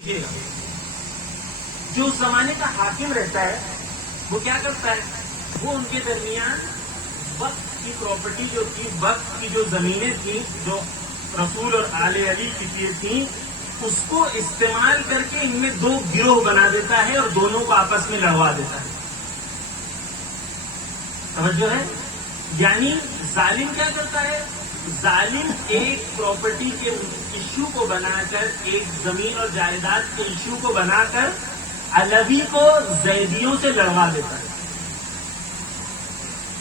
جو اس زمانے کا حاکم رہتا ہے وہ کیا کرتا ہے؟ وہ ان کے درمیان وقت کی پراپرٹی جو تھی، وقت کی جو زمینیں تھیں جو رسول اور آل علی کی تھیں، اس کو استعمال کر کے ان میں دو گروہ بنا دیتا ہے اور دونوں کو آپس میں لڑوا دیتا ہے۔ توجہ ہے؟ یعنی ظالم کیا کرتا ہے؟ ظالم ایک پراپرٹی کے ایشو کو بنا کر، ایک زمین اور جائیداد کے ایشو کو بنا کر علوی کو زیدیوں سے لڑوا دیتا ہے۔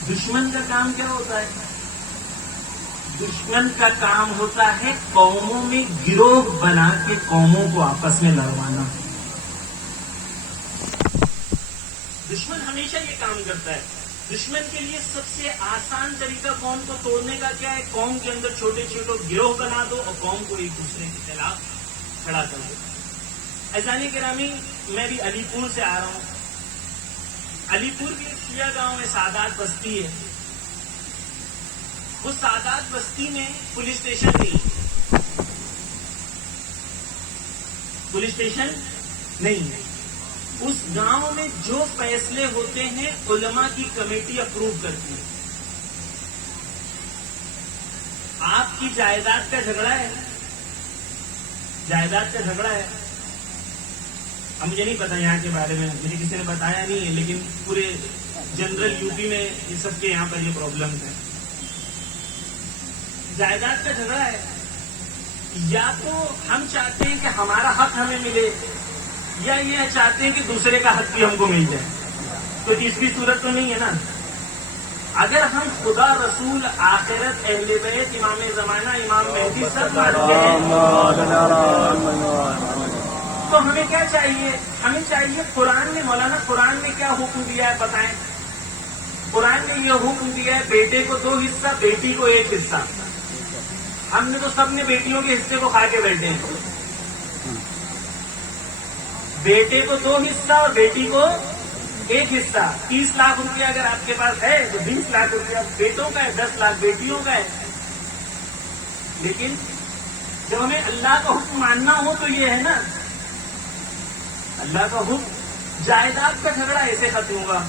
دشمن کا کام کیا ہوتا ہے؟ دشمن کا کام ہوتا ہے قوموں میں گروہ بنا کے قوموں کو آپس میں لڑوانا۔ دشمن ہمیشہ یہ کام کرتا ہے۔ دشمن کے لیے سب سے آسان طریقہ قوم کو توڑنے کا کیا ہے؟ قوم کے اندر چھوٹے چھوٹے گروہ بنا دو اور قوم کو ایک دوسرے کے خلاف کھڑا کر دو۔ عزیزان گرامی، میں بھی علی پور سے آ رہا ہوں۔ علی پور کے شیعہ گاؤں میں سادات بستی ہے۔ اس سادات بستی میں پولیس اسٹیشن نہیں، پولیس اسٹیشن نہیں ہے۔ اس گاؤں میں جو فیصلے ہوتے ہیں علماء کی کمیٹی اپروو کرتی ہے۔ آپ کی جائیداد کا جھگڑا ہے، جائیداد کا جھگڑا ہے۔ اب مجھے نہیں پتا یہاں کے بارے میں، مجھے کسی نے بتایا نہیں ہے، لیکن پورے جنرل یو پی میں یہ سب کے یہاں پر یہ پرابلمس ہیں۔ جائیداد کا جھگڑا ہے، یا تو ہم چاہتے ہیں کہ ہمارا حق ہمیں ملے، یا یہ چاہتے ہیں کہ دوسرے کا حق بھی ہم کو مل جائے۔ تو تیسری صورت تو نہیں ہے نا۔ اگر ہم خدا، رسول، آخرت، اہل بیت، امام زمانہ، امام مہدی سب مانتے ہیں تو ہمیں کیا چاہیے؟ ہمیں چاہیے قرآن میں، مولانا قرآن میں کیا حکم دیا ہے بتائیں؟ قرآن نے یہ حکم دیا ہے بیٹے کو 2 حصہ، بیٹی کو 1 حصہ۔ ہم نے تو سب نے بیٹیوں کے حصے کو کھا کے بیٹھے ہیں۔ بیٹے کو 2 حصہ اور بیٹی کو 1 حصہ۔ 30 لاکھ روپیہ اگر آپ کے پاس ہے تو 20 لاکھ روپیہ بیٹوں کا ہے، 10 لاکھ بیٹیوں کا ہے۔ لیکن جب ہمیں اللہ کا حکم ماننا ہو تو یہ ہے نا، اللہ کا حکم۔ جائیداد کا جھگڑا ایسے ختم ہوگا،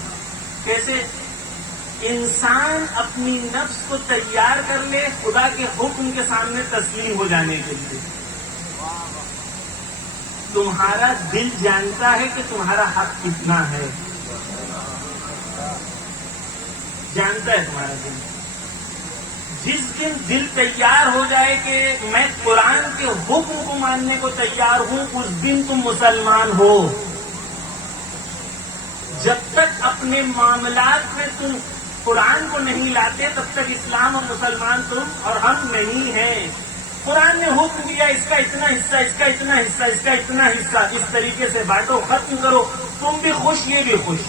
کیسے؟ انسان اپنی نفس کو تیار کر لے خدا کے حکم کے سامنے تسلیم ہو جانے کے لیے۔ تمہارا دل جانتا ہے کہ تمہارا حق کتنا ہے، جانتا ہے تمہارا دل۔ جس دن دل تیار ہو جائے کہ میں قرآن کے حکم کو ماننے کو تیار ہوں، اس دن تم مسلمان ہو۔ جب تک اپنے معاملات میں تم قرآن کو نہیں لاتے تب تک اسلام اور مسلمان تم اور ہم نہیں ہیں۔ قرآن نے حکم دیا اس کا اتنا حصہ، اس کا اتنا حصہ، اس کا اتنا حصہ، اس طریقے سے بانٹو، ختم کرو، تم بھی خوش، یہ بھی خوش۔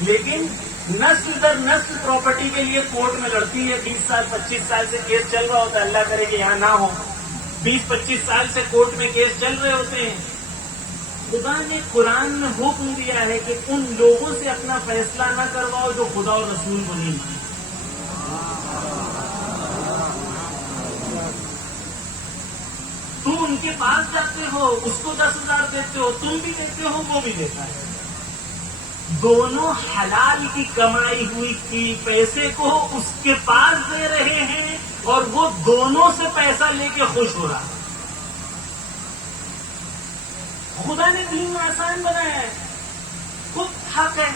لیکن نسل در نسل پراپرٹی کے لیے کورٹ میں لڑتی ہے، 20 سال 25 سال سے کیس چل رہا ہوتا ہے، اللہ کرے کہ یہاں نہ ہو۔ 20-25 سال سے کورٹ میں کیس چل رہے ہوتے ہیں۔ خدا نے قرآن میں حکم دیا ہے کہ ان لوگوں سے اپنا فیصلہ نہ کرواؤ جو خدا اور رسول کو نہیں مانتے۔ تم ان کے پاس جاتے ہو، اس کو 10,000 دیتے ہو، تم بھی دیتے ہو، وہ بھی دیتا ہے۔ دونوں حلال کی کمائی ہوئی کی پیسے کو اس کے پاس دے رہے ہیں اور وہ دونوں سے پیسہ لے کے خوش ہو رہا ہے۔ خدا نے دین آسان بنایا ہے، خود حق ہے،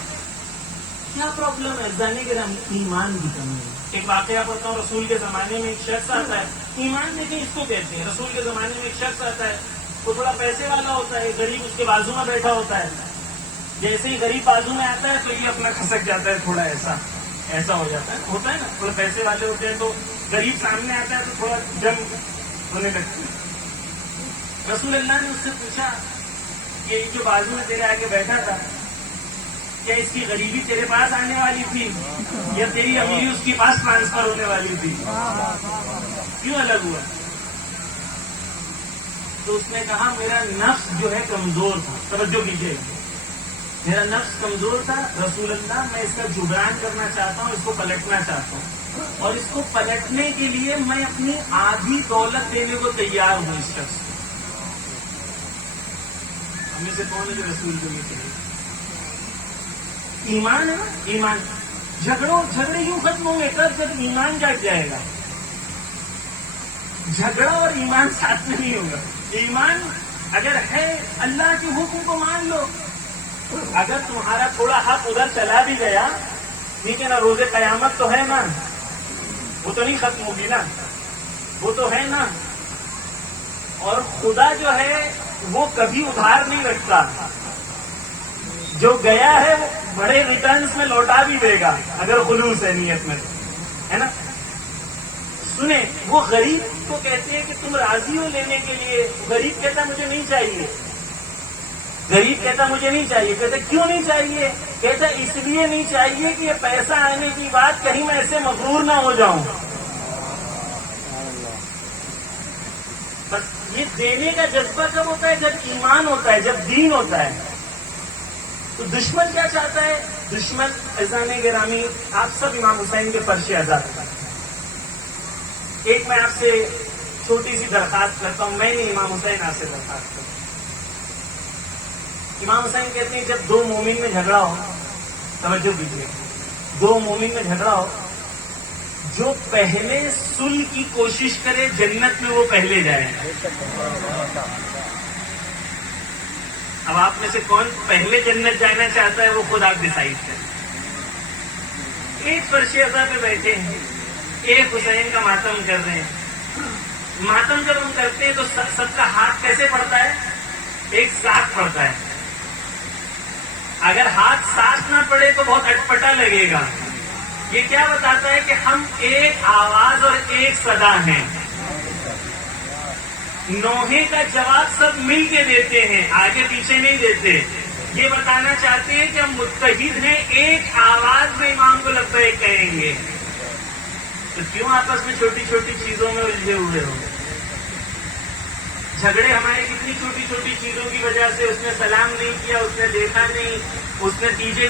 کیا پرابلم ہے؟ جانے کے نام ایمان کی کمی ہے۔ ایک واقعہ بتاؤں، رسول کے زمانے میں ایک شخص آتا ہے، ایمان دیکھیں اس کو کہتے ہیں۔ رسول کے زمانے میں ایک شخص آتا ہے، وہ تھوڑا پیسے والا ہوتا ہے، غریب اس کے بازو میں بیٹھا ہوتا ہے۔ جیسے ہی غریب بازو میں آتا ہے تو یہ اپنا کھسک جاتا ہے، تھوڑا ایسا ہو جاتا ہے، ہوتا ہے نا، تھوڑا پیسے والے ہوتے ہیں تو غریب سامنے آتا ہے تو تھوڑا جنگ ہونے لگتی ہے۔ رسول اللہ نے اس سے پوچھا کہ یہ جو بازو میں تیرے آگے بیٹھا تھا، کیا اس کی غریبی تیرے پاس آنے والی تھی یا تیری امیری اس کے پاس ٹرانسفر ہونے والی تھی؟ کیوں الگ ہوا؟ تو اس نے کہا میرا نفس جو ہے کمزور تھا۔ توجہ کیجیے، میرا نفس کمزور تھا، رسول اللہ میں اس کا جبران کرنا چاہتا ہوں، اس کو پلٹنا چاہتا ہوں، اور اس کو پلٹنے کے لیے میں اپنی آدھی دولت دینے کو تیار ہوں اس شخص کو۔ ہم میں سے کون ہے جو رسول کو نہیں چاہیے؟ ایمان ہے نا، ایمان. جھگڑے یوں ختم ہوں گے تب جب ایمان جاگ جائے گا. جھگڑا اور ایمان ساتھ میں نہیں ہوگا. ایمان اگر ہے اللہ کے حکم کو مان لو. اگر تمہارا تھوڑا حق ادھر چلا بھی گیا ٹھیک ہے نا، روز قیامت تو ہے نا، وہ تو نہیں ختم ہوگی نا، وہ تو ہے نا. اور خدا جو ہے وہ کبھی ادھار نہیں رکھتا. جو گیا ہے وہ بڑے ریٹرنز میں لوٹا بھی دے گا اگر خلوص ہے نیت میں، ہے نا. سنیں، وہ غریب کو کہتے ہیں کہ تم راضی ہو لینے کے لیے. غریب کہتا مجھے نہیں چاہیے. غریب کہتا مجھے نہیں چاہیے. کہتے کیوں نہیں چاہیے؟ کہتا اس لیے نہیں چاہیے کہ یہ پیسہ آنے کی بات کہیں میں ایسے مغرور نہ ہو جاؤں. بس یہ دینے کا جذبہ کب ہوتا ہے؟ جب ایمان ہوتا ہے، جب دین ہوتا ہے. تو دشمن کیا چاہتا ہے؟ دشمن عزیزان گرامی، آپ سب امام حسین کے فرش آزاد. ایک میں آپ سے چھوٹی سی درخواست کرتا ہوں، میں نہیں امام حسین آپ سے درخواست کرتا ہوں. امام حسین کہتے ہیں جب دو مومن میں جھگڑا ہو، توجہ دیجیے، دو مومن میں جھگڑا ہو، جو پہلے صلح کی کوشش کرے جنت میں وہ پہلے جائے. اب آپ میں سے کون پہلے جنت جانا چاہتا ہے وہ خود آپ ڈیسائیڈ کریں. ایک فرش عزا پہ بیٹھے ہیں، ایک حسین کا ماتم کر رہے ہیں. ماتم جب ہم کرتے ہیں تو سب کا ہاتھ کیسے پڑتا ہے؟ ایک ساتھ پڑتا ہے. اگر ہاتھ ساتھ نہ پڑے تو بہت اٹپٹا لگے گا. یہ کیا بتاتا ہے کہ ہم ایک آواز اور ایک صدا ہیں. نوحے کا جواب سب مل کے دیتے ہیں، آگے پیچھے نہیں دیتے. یہ بتانا چاہتے ہیں کہ ہم متحد ہیں، ایک آواز میں امام کو لبیک کہیں گے. تو کیوں آپس میں چھوٹی چھوٹی چیزوں میں الجھے ہوئے ہو؟ جھگڑے ہمارے کتنی چھوٹی چھوٹی چیزوں کی وجہ سے. اس نے سلام نہیں کیا، اس نے دیکھا نہیں، اس نے پیچھے